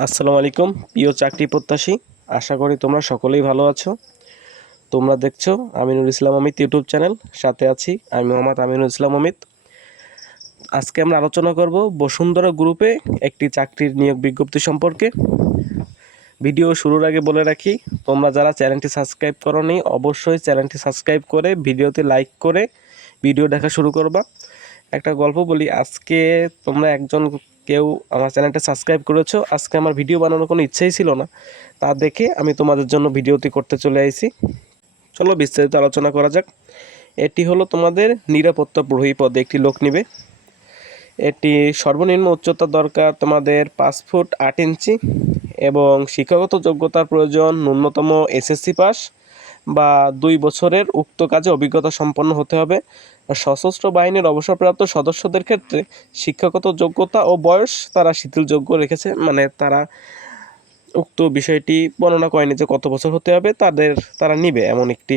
আসসালামু আলাইকুম প্রিয় চাকরি প্রত্যাশী, আশা করি তোমরা সকলেই ভালো আছো। তোমরা দেখছো আমিনুল ইসলাম অমিত ইউটিউব চ্যানেল, সাথে আছি আমি মোহাম্মদ আমিনুল ইসলাম অমিত। আজকে আমরা আলোচনা করব বসুন্ধরা গ্রুপে একটি চাকরির নিয়োগ বিজ্ঞপ্তি সম্পর্কে। ভিডিও শুরুর আগে বলে রাখি, তোমরা যারা চ্যানেলটি সাবস্ক্রাইব করোনি অবশ্যই চ্যানেলটি সাবস্ক্রাইব করে ভিডিওতে লাইক করে ভিডিও দেখা শুরু করবা। একটা গল্প বলি, আজকে তোমরা কেউ আমার চ্যানেলটা সাবস্ক্রাইব করেছো, আজকে আমার ভিডিও বানানোর কোনো ইচ্ছাই ছিল না, তা দেখে আমি তোমাদের জন্য ভিডিওটি করতে চলে আইছি। চলো বিস্তারিত আলোচনা করা যাক। এটি হলো তোমাদের নিরাপত্তা প্রহরী পদে একটি লোক নেবে। এটি সর্বনিম্ন উচ্চতা দরকার তোমাদের 5 ফুট 8 ইঞ্চি এবং শিক্ষাগত যোগ্যতার প্রয়োজন ন্যূনতম এসএসসি পাস বা 2 বছরের উক্ত কাজে অভিজ্ঞতা সম্পন্ন হতে হবে। সশস্ত্র বাহিনীর অবসরপ্রাপ্ত সদস্যদের ক্ষেত্রে শিক্ষাগত যোগ্যতা ও বয়স তারা শিথিলযোগ্য রেখেছে, মানে তারা উক্ত বিষয়টি বর্ণনা করেনি যে কত বছর হতে হবে, তারা নিবে এমন একটি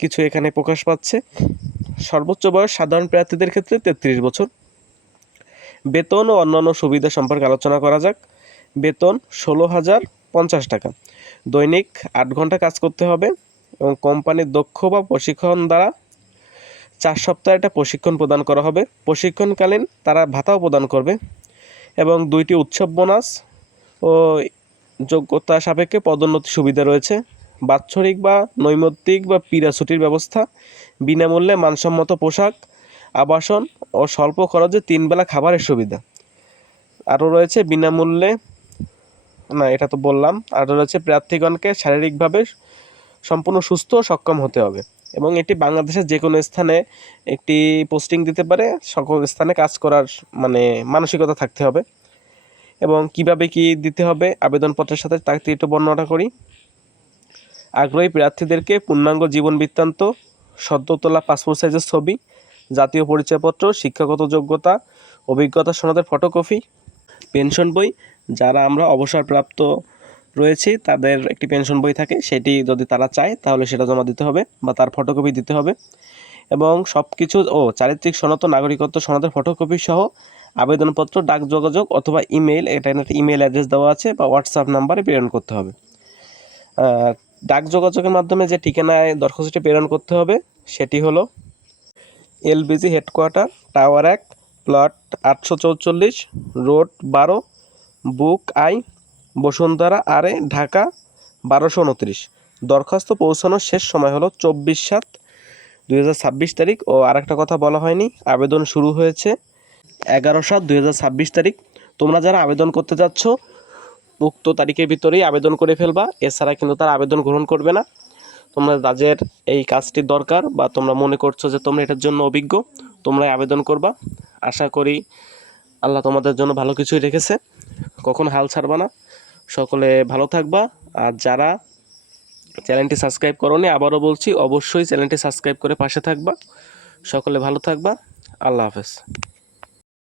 কিছু এখানে প্রকাশ পাচ্ছে। সর্বোচ্চ বয়স সাধারণ প্রার্থীদের ক্ষেত্রে 33 বছর। বেতন ও অন্যান্য সুবিধা সম্পর্কে আলোচনা করা যাক। বেতন 16,050 টাকা। দৈনিক 8 ঘন্টা কাজ করতে হবে এবং কোম্পানির দক্ষ বা প্রশিক্ষণ দ্বারা 4 সপ্তাহে একটা প্রশিক্ষণ প্রদান করা হবে। প্রশিক্ষণকালীন তারা ভাতাও প্রদান করবে এবং 2টি উৎসব বোনাস ও যোগ্যতা সাপেক্ষে পদোন্নতি সুবিধা রয়েছে। বাৎসরিক বা নৈমিত্তিক বা পিরা ছুটির ব্যবস্থা, বিনামূল্যে মানসম্মত পোশাক, আবাসন ও স্বল্প খরচে 3 বেলা খাবারের সুবিধা। আরও রয়েছে বিনামূল্যে, না এটা তো বললাম, আরও রয়েছে প্রার্থীগণকে শারীরিকভাবে সম্পূর্ণ সুস্থ ও সক্ষম হতে হবে এবং এটি বাংলাদেশের যে কোনো স্থানে একটি পোস্টিং দিতে পারে, সকল স্থানে কাজ করার মানে মানসিকতা থাকতে হবে। এবং কিভাবে কি দিতে হবে আবেদনপত্রের সাথে তাকে একটু বর্ণনা করি। আগ্রহী প্রার্থীদেরকে পূর্ণাঙ্গ জীবন বৃত্তান্ত, সদ্য তোলা পাসপোর্ট সাইজের ছবি, জাতীয় পরিচয়পত্র, শিক্ষাগত যোগ্যতা, অভিজ্ঞতা সনদের ফটোকপি, পেনশন বই, যারা আমরা অবসরপ্রাপ্ত রয়েছি তাদের একটি পেনশন বই থাকে, সেটি যদি তারা চায় তাহলে সেটা জমা দিতে হবে বা তার ফটোকপি দিতে হবে। এবং সব কিছু চারিত্রিক সনদ, নাগরিকত্ব সনদের ফটোকপি সহ আবেদনপত্র ডাক যোগাযোগ অথবা ইমেল, এটা একটা ইমেল অ্যাড্রেস দেওয়া আছে বা হোয়াটসঅ্যাপ নাম্বারে প্রেরণ করতে হবে। ডাক যোগাযোগের মাধ্যমে যে ঠিকানায় দরখাস্তটি প্রেরণ করতে হবে সেটি হলো LBG headquarter, tower 1, plot 844, road 12, block I, Bashundhara আরে, ঢাকা 1229। দরখাস্ত পৌঁছানোর শেষ সময় হলো 24/7/2026 তারিখ। ও আরেকটা কথা বলা হয়নি, আবেদন শুরু হয়েছে 11/7/2026 তারিখ। তোমরা যারা আবেদন করতে যাচ্ছ উক্ত তারিখের ভিতরেই আবেদন করে ফেলবা, এছাড়া কিন্তু তারা আবেদন গ্রহণ করবে না। তোমরা যাদের এই কাজটির দরকার বা তোমরা মনে করছো যে তোমরা এটার জন্য অভিজ্ঞ, তোমরাই আবেদন করবা। আশা করি আল্লাহ তোমাদের জন্য ভালো কিছুই রেখেছে, কখনো হাল ছাড়বা না। সকলে ভালো থাকবা। আর যারা চ্যানেলটি সাবস্ক্রাইব করোনি, আবারও বলছি অবশ্যই চ্যানেলটি সাবস্ক্রাইব করে পাশে থাকবা। সকলে ভালো থাকবা। আল্লাহ হাফেজ।